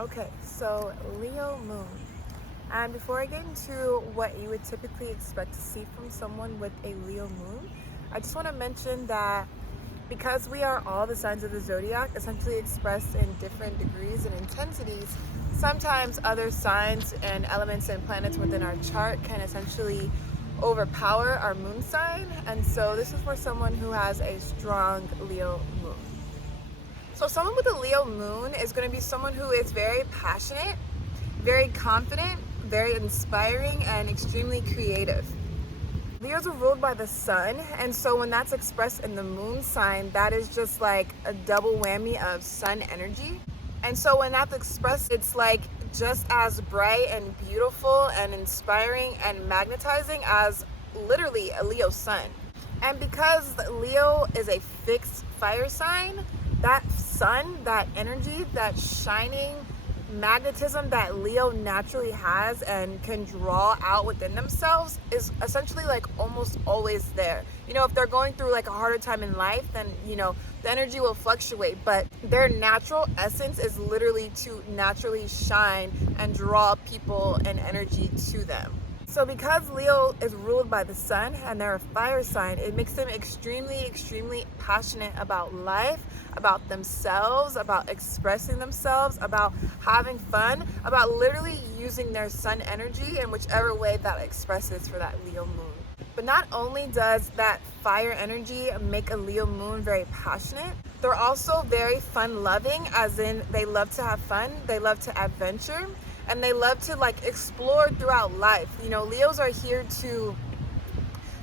Okay, so Leo moon. And before I get into what you would typically expect to see from someone with a Leo moon, I just want to mention that because we are all the signs of the zodiac, essentially expressed in different degrees and intensities, sometimes other signs and elements and planets within our chart can essentially overpower our moon sign. And so this is for someone who has a strong Leo moon. So someone with a Leo moon is going to be someone who is very passionate, very confident, very inspiring, and extremely creative. Leos are ruled by the sun, and so when that's expressed in the moon sign, that is just like a double whammy of sun energy. And so when that's expressed, it's like just as bright and beautiful and inspiring and magnetizing as literally a Leo sun. And because Leo is a fixed fire sign, that sun, that energy, that shining magnetism that Leo naturally has and can draw out within themselves is essentially like almost always there. You know, if they're going through like a harder time in life, then, you know, the energy will fluctuate, but their natural essence is literally to naturally shine and draw people and energy to them. So because Leo is ruled by the sun and they're a fire sign, it makes them extremely passionate about life, about themselves, about expressing themselves, about having fun, about literally using their sun energy in whichever way that expresses for that Leo moon. But not only does that fire energy make a Leo moon very passionate, they're also very fun loving, as in they love to have fun, they love to adventure, and they love to like explore throughout life. You know, Leos are here to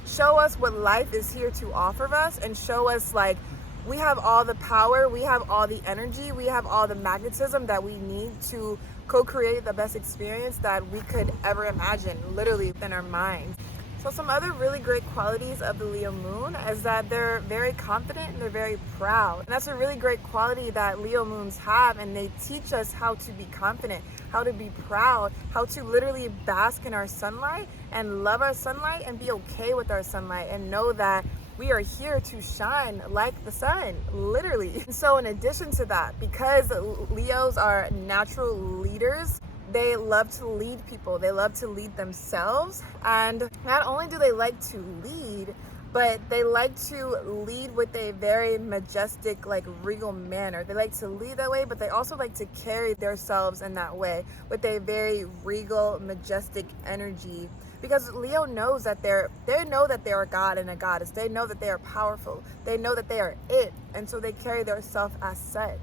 show us what life is here to offer us and show us like we have all the power, we have all the energy, we have all the magnetism that we need to co-create the best experience that we could ever imagine, literally within our minds. So some other really great qualities of the Leo moon is that they're very confident and they're very proud. And that's a really great quality that Leo moons have, and they teach us how to be confident, how to be proud, how to literally bask in our sunlight and love our sunlight and be okay with our sunlight and know that we are here to shine like the sun, literally. And so in addition to that, because Leos are natural leaders, they love to lead people, they love to lead themselves, and not only do they like to lead, but they like to lead with a very majestic, like regal manner. They like to lead that way, but they also like to carry themselves in that way with a very regal, majestic energy. Because Leo knows that they know that they are God and a goddess. They know that they are powerful. They know that they are it, and so they carry themselves as such.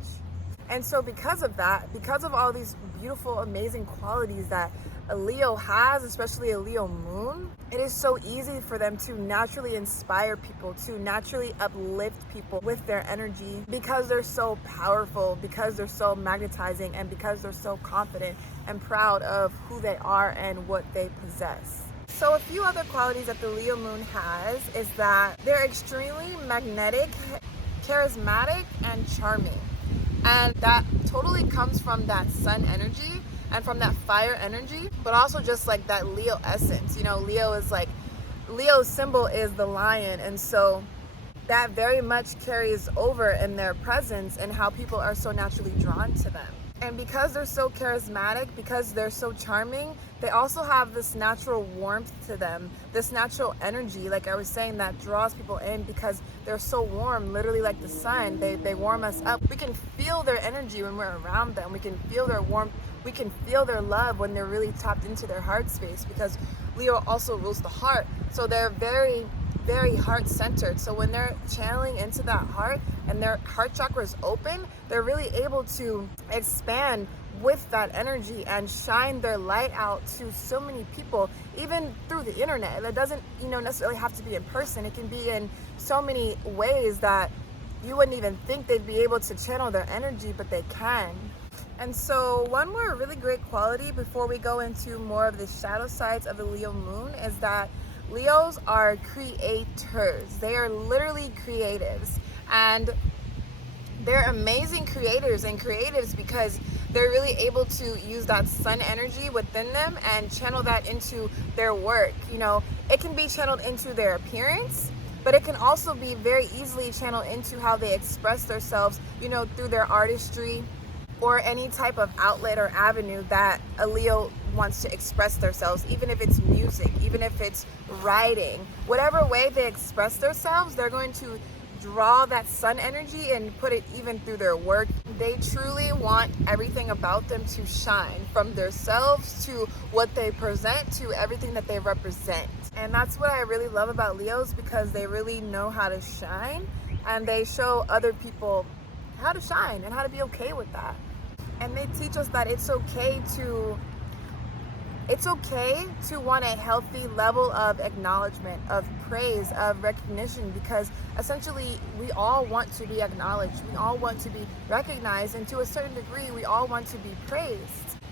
And so because of that, because of all these beautiful, amazing qualities that a Leo has, especially a Leo moon, it is so easy for them to naturally inspire people, to naturally uplift people with their energy because they're so powerful, because they're so magnetizing, and because they're so confident and proud of who they are and what they possess. So a few other qualities that the Leo moon has is that they're extremely magnetic, charismatic, and charming. And that totally comes from that sun energy and from that fire energy, but also just like that Leo essence. You know, Leo's symbol is the lion, and so that very much carries over in their presence and how people are so naturally drawn to them. And because they're so charismatic, because they're so charming, they also have this natural warmth to them, this natural energy, like I was saying, that draws people in because they're so warm, literally like the sun. They warm us up. We can feel their energy when we're around them. We can feel their warmth. We can feel their love when they're really tapped into their heart space, because Leo also rules the heart. So they're very heart-centered. So when they're channeling into that heart and their heart chakra is open, they're really able to expand with that energy and shine their light out to so many people, even through the internet. That doesn't, necessarily have to be in person. It can be in so many ways that you wouldn't even think they'd be able to channel their energy, but they can. And so one more really great quality before we go into more of the shadow sides of the Leo moon is that Leos are creators. They are literally creatives, and they're amazing creators and creatives because they're really able to use that sun energy within them and channel that into their work. It can be channeled into their appearance, but it can also be very easily channeled into how they express themselves, through their artistry, or any type of outlet or avenue that a Leo wants to express themselves, even if it's music, even if it's writing, whatever way they express themselves, they're going to draw that sun energy and put it even through their work. They truly want everything about them to shine, from themselves to what they present to everything that they represent. And that's what I really love about Leos, because they really know how to shine, and they show other people how to shine and how to be okay with that. And they teach us that it's okay to want a healthy level of acknowledgement, of praise, of recognition, because essentially we all want to be acknowledged, we all want to be recognized, and to a certain degree we all want to be praised.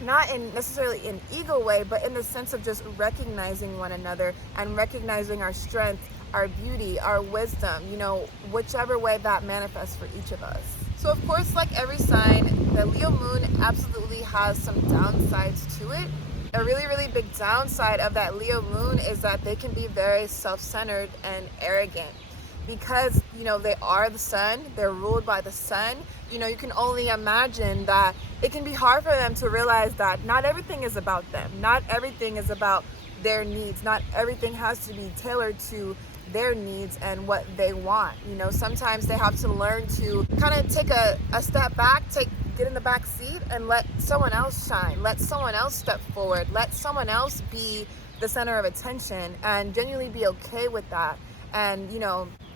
Not in necessarily an ego way, but in the sense of just recognizing one another and recognizing our strength, our beauty, our wisdom, whichever way that manifests for each of us. So of course, like every sign, the Leo moon absolutely has some downsides to it. A really, really big downside of that Leo moon is that they can be very self-centered and arrogant, because they are the sun, they're ruled by the sun. You can only imagine that it can be hard for them to realize that not everything is about them, not everything is about their needs, not everything has to be tailored to their needs and what they want. Sometimes they have to learn to kind of take a step back, get in the back seat and let someone else shine, let someone else step forward, let someone else be the center of attention, and genuinely be okay with that. And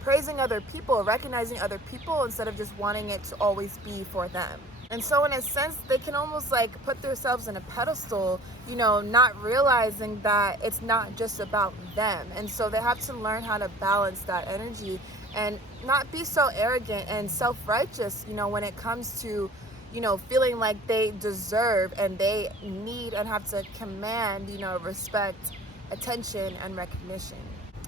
praising other people, recognizing other people, instead of just wanting it to always be for them. And so in a sense, they can almost like put themselves in a pedestal, not realizing that it's not just about them. And so they have to learn how to balance that energy and not be so arrogant and self-righteous, when it comes to feeling like they deserve and they need and have to command, respect, attention, and recognition.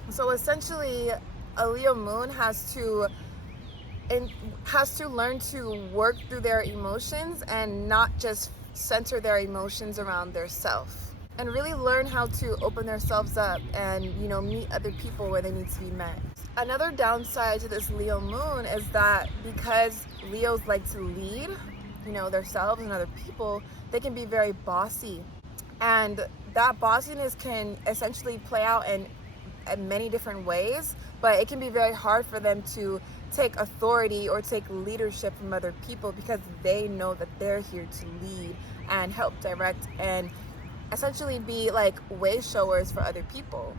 So essentially, a Leo moon has to learn to work through their emotions and not just center their emotions around their self, and really learn how to open themselves up and meet other people where they need to be met. Another downside to this Leo moon is that because Leos like to lead themselves and other people, they can be very bossy, and that bossiness can essentially play out in many different ways, but it can be very hard for them to take authority or take leadership from other people, because they know that they're here to lead and help direct and essentially be like way showers for other people.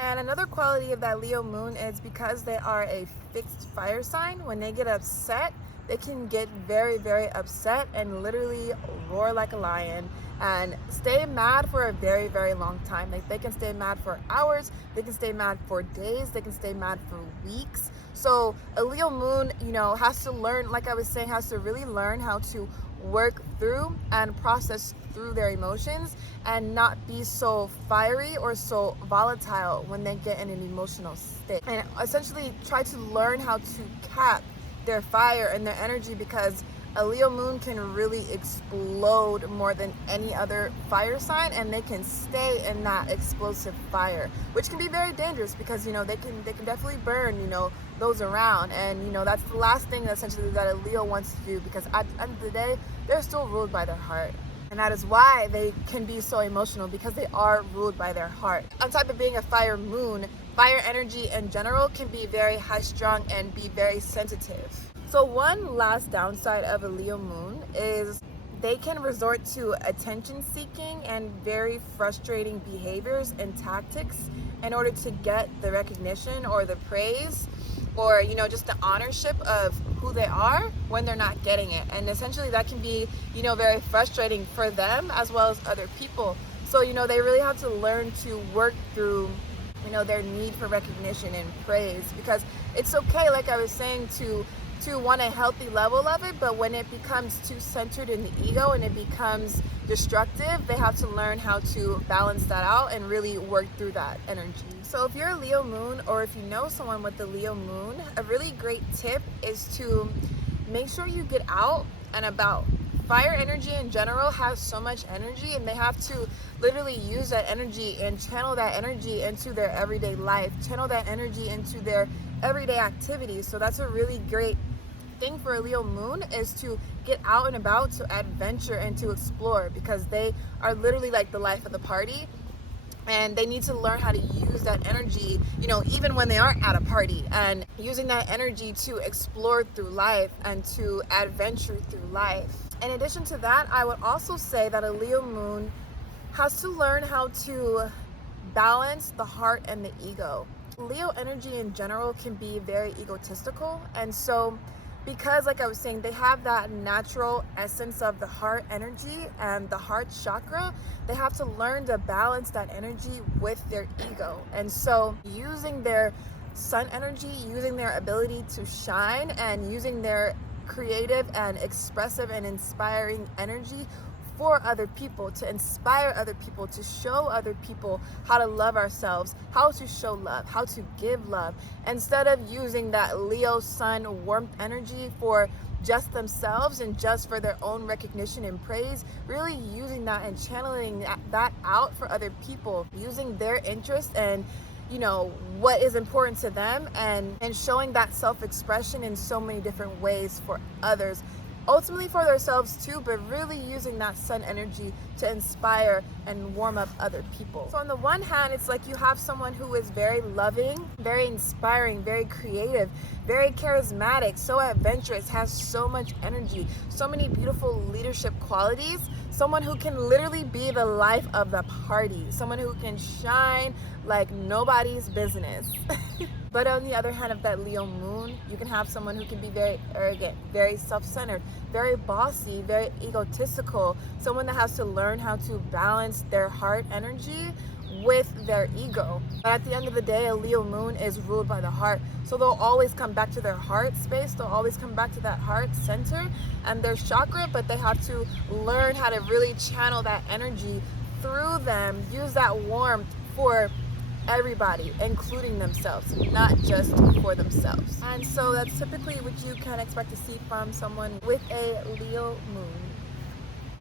And another quality of that Leo moon is because they are a fixed fire sign, when they get upset, they can get very, very upset and literally roar like a lion and stay mad for a very, very long time. Like, they can stay mad for hours, they can stay mad for days, they can stay mad for weeks. So a Leo moon, has to learn, like I was saying, has to really learn how to work through and process through their emotions and not be so fiery or so volatile when they get in an emotional state. And essentially try to learn how to cap their fire and their energy, because a Leo moon can really explode more than any other fire sign, and they can stay in that explosive fire, which can be very dangerous, because they can definitely burn those around. And that's the last thing essentially that a Leo wants to do, because at the end of the day, they're still ruled by their heart. And that is why they can be so emotional, because they are ruled by their heart. On top of being a fire moon, fire energy in general can be very high-strung and be very sensitive. So one last downside of a Leo moon is they can resort to attention-seeking and very frustrating behaviors and tactics in order to get the recognition or the praise, or just the ownership of who they are, when they're not getting it. And essentially that can be very frustrating for them as well as other people. So they really have to learn to work through their need for recognition and praise, because it's okay, like I was saying, to want a healthy level of it, but when it becomes too centered in the ego and it becomes destructive, they have to learn how to balance that out and really work through that energy. So if you're a Leo moon, or if you know someone with the Leo moon, a really great tip is to make sure you get out and about. Fire energy in general has so much energy, and they have to literally use that energy and channel that energy into their everyday life, channel that energy into their everyday activities. So that's a really great thing for a Leo moon is to get out and about, to adventure and to explore, because they are literally like the life of the party. And they need to learn how to use that energy, even when they aren't at a party, and using that energy to explore through life and to adventure through life. In addition to that, I would also say that a Leo moon has to learn how to balance the heart and the ego. Leo energy in general can be very egotistical, and so because, like I was saying, they have that natural essence of the heart energy and the heart chakra, they have to learn to balance that energy with their ego. And so using their sun energy, using their ability to shine, and using their creative and expressive and inspiring energy for other people, to inspire other people, to show other people how to love ourselves, how to show love, how to give love, instead of using that Leo sun warmth energy for just themselves and just for their own recognition and praise. Really using that and channeling that out for other people, using their interest and what is important to them, and showing that self-expression in so many different ways for others, ultimately for themselves too, but really using that sun energy to inspire and warm up other people. So on the one hand, it's like you have someone who is very loving, very inspiring, very creative, very charismatic, so adventurous, has so much energy, so many beautiful leadership qualities, someone who can literally be the life of the party, someone who can shine like nobody's business. But on the other hand of that Leo moon, you can have someone who can be very arrogant, very self-centered, very bossy, very egotistical, someone that has to learn how to balance their heart energy with their ego. But at the end of the day, a Leo moon is ruled by the heart. So they'll always come back to their heart space. They'll always come back to that heart center and their chakra, but they have to learn how to really channel that energy through them, use that warmth for everybody, including themselves, not just for themselves. And so that's typically what you can expect to see from someone with a Leo moon.